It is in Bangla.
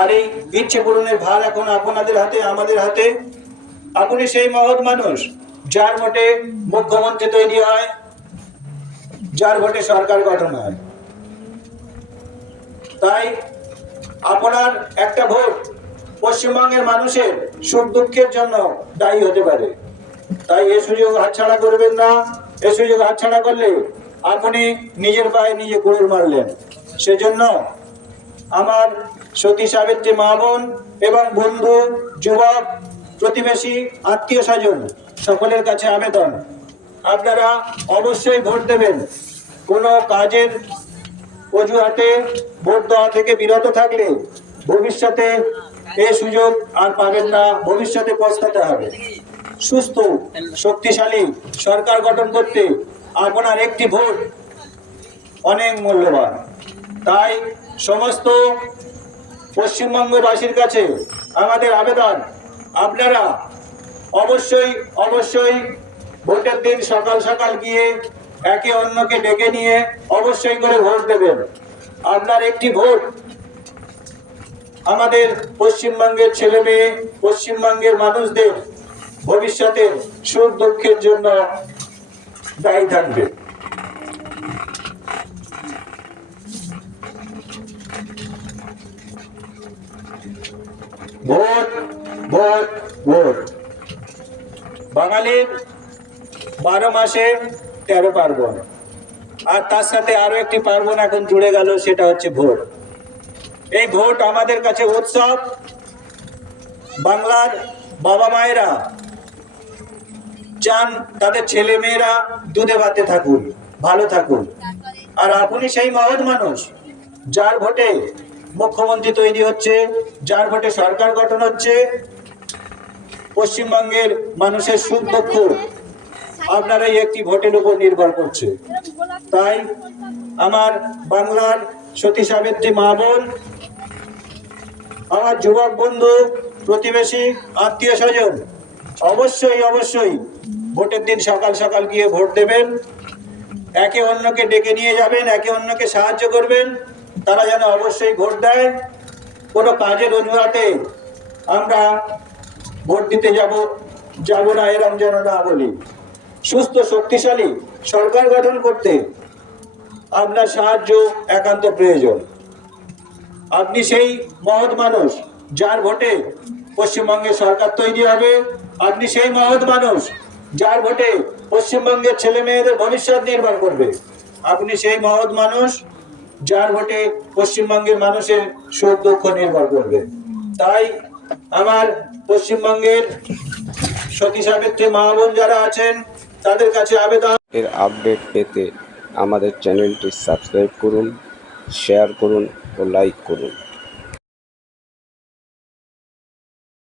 আর এই ইচ্ছে পূরণের ভার এখন আপনাদের হাতে, আমাদের হাতে। আপনি সেই মহৎ মানুষ যার ভোটে মুখ্যমন্ত্রী তৈরি হয়, যার ভোটে সরকার গঠন হয়। তাই আপনার একটা ভোট পশ্চিমবঙ্গের মানুষের সুখ দুঃখের জন্য দায়ী হতে পারে। তাই এই সুযোগ হাতছাড়া করবেন না। এই সুযোগ হাতছাড়া করলে আপনি নিজের পায়ে নিজে কুড়ুল মারলেন। সেজন্য আমার সতী সাবিত্রী মা বোন এবং বন্ধু, যুবক, প্রতিবেশী, আত্মীয় স্বজন সকলের কাছে আবেদন, আপনারা অবশ্যই ভোট দেবেন। কোনো কাজের অজুহাতে ভোট দেওয়া থেকে বিরত থাকলে ভবিষ্যতে এই সুযোগ আর পাবেন না, ভবিষ্যতে পস্তাতে হবে। সুস্থ শক্তিশালী সরকার গঠন করতে আপনার একটি ভোট অনেক মূল্যবান। তাই সমস্ত পশ্চিমবঙ্গবাসীর কাছে আমাদের আবেদন, আপনারা অবশ্যই অবশ্যই ভোটের দিন সকাল সকাল গিয়ে একে অন্যকে ডেকে নিয়ে অবশ্যই করে ভোট দেবেন। আপনার একটি ভোট আমাদের পশ্চিমবঙ্গের ছেলে মেয়ে, পশ্চিমবঙ্গের মানুষদের ভবিষ্যতের সুখ দুঃখের জন্য দায়ী থাকবে। Vote vote vote. বাঙালির 12 মাসে 13 পার্বণ, আর তার সাথে আরো একটি পার্বণ এখন জুড়ে গেল, সেটা হচ্ছে ভোট। এই ভোট আমাদের কাছে উৎসব। বাংলার বাবা মায়েরা চান তাদের ছেলে মেয়েরা দুধে ভাতে থাকুন, ভালো থাকুন। আর আপনি সেই মহৎ মানুষ যার ভোটে মুখ্যমন্ত্রী তৈরি হচ্ছে, যার ভোটে সরকার গঠন হচ্ছে। পশ্চিমবঙ্গের মানুষের সুখ দুঃখ আপনার এই একটি ভোটের উপর নির্ভর করছে। তাই আমার বাংলার সতী সাবিত্রী মা বোন, আমার যুবক বন্ধু, প্রতিবেশী, আত্মীয় স্বজন অবশ্যই অবশ্যই ভোটের দিন সকাল সকাল গিয়ে ভোট দেবেন। একে অন্যকে ডেকে নিয়ে যাবেন, একে অন্যকে সাহায্য করবেন, তারা যেন অবশ্যই ভোট দেয়। কোনো কাজের অজুহাতে আমরা ভোট দিতে যাব না, এরম যেন না বলি। সুস্থ শক্তিশালী সরকার গঠন করতে আপনার সাহায্য একান্ত প্রয়োজন। আপনি সেই মহৎ মানুষ যার ভোটে পশ্চিমবঙ্গের সরকার তৈরি হবে। আপনি সেই মহৎ মানুষ যার ভোটে পশ্চিমবঙ্গের ছেলে মেয়েদের ভবিষ্যৎ নির্ভর করবে। আপনি সেই মহৎ মানুষ যার ভোটে পশ্চিমবঙ্গের মানুষের সুখ দুঃখ নির্ভর করবে। তাই আমার পশ্চিমবঙ্গের সতী সাবিত্রী মা বোন যারা আছেন তাদের কাছে আবেদন, এর আপডেট পেতে আমাদের চ্যানেলটি সাবস্ক্রাইব করুন, শেয়ার করুন ও লাইক করুন।